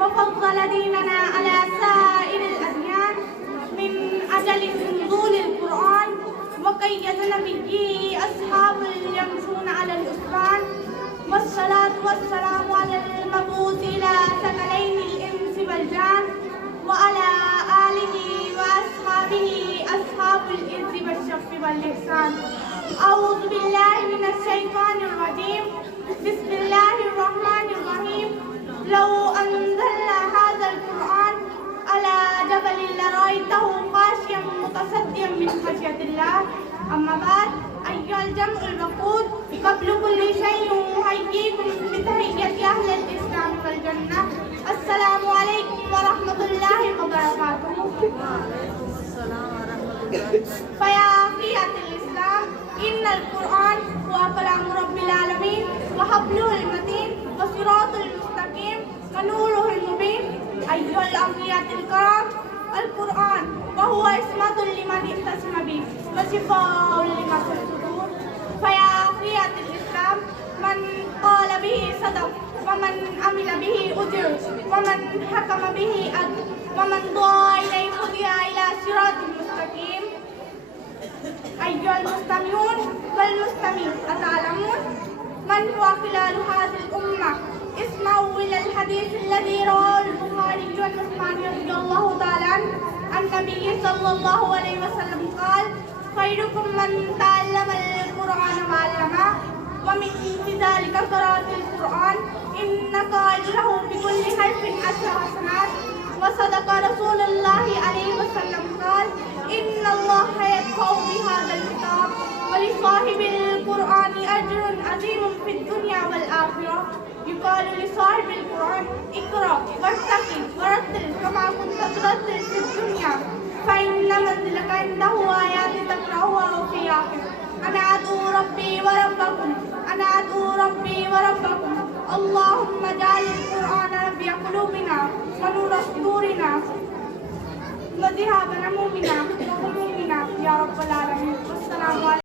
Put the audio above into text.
وفضل ديننا على سائر الأديان من أجل نزول القرآن، وقيد نبيه أصحاب يمشون على الأسبان. والصلاة والسلام على المبعوث إلى ثقلين الإنس والجان، وعلى آله وأصحابه أصحاب الإذن والشف والإحسان. أعوذ بالله من الشيطان الرجيم. بسم الله الرحمن الرحيم. لو أنزلنا هذا القرآن على جبل لرأيته خاشعا متصدعا من خشية الله. أما بعد، أيها الجمع الوقود، قبل كل شيء أحييكم بتحية أهل الإسلام والجنة. السلام عليكم ورحمة الله وبركاته. فيا أخيات الإسلام، إن القرآن هو كلام رب العالمين وحبله المتين وصراط المستقيم ونوره المبين. أيها الأخيات الكرام، القرآن وهو عصمة لمن اعتصم به وشفاء لما في الصدور. فيا أخيات الإسلام، من قال به صدق، ومن عمل به أجر، ومن حكم به عدل، ومن دعا إليه هدي إلى صراط مستقيم. أيها المستمعون والمستمعين، أتعلمون من هو خلال هذه الأمة؟ اسمعوا إلى الحديث الذي رواه البخاري وعثمان رضي الله تعالى عنه. النبي صلى الله عليه وسلم قال: خيركم من تعلم القرآن وعلمه. ومن ذلك قراءة القرآن، إن قائله بكل حرف 10 حسنات. وصدق رسول الله عليه وسلم قال: إن الله يدفع بهذا الكتاب ولصاحب القرآن أجر عظيم في الدنيا والآخرة. يقال لصاحب القرآن: اقرأ وارتقي ورتل كما كنت ترتل في الدنيا، فإن منزلك عنده آيات تقرأها في آخر. أنا أدعو ربي وربكم، أنا أدعو ربي وربكم. اللهم اجعل القرآن ربيع قلوبنا ونور صدورنا وذهاب همومنا وغمومنا يا رب العالمين. والسلام عليكم.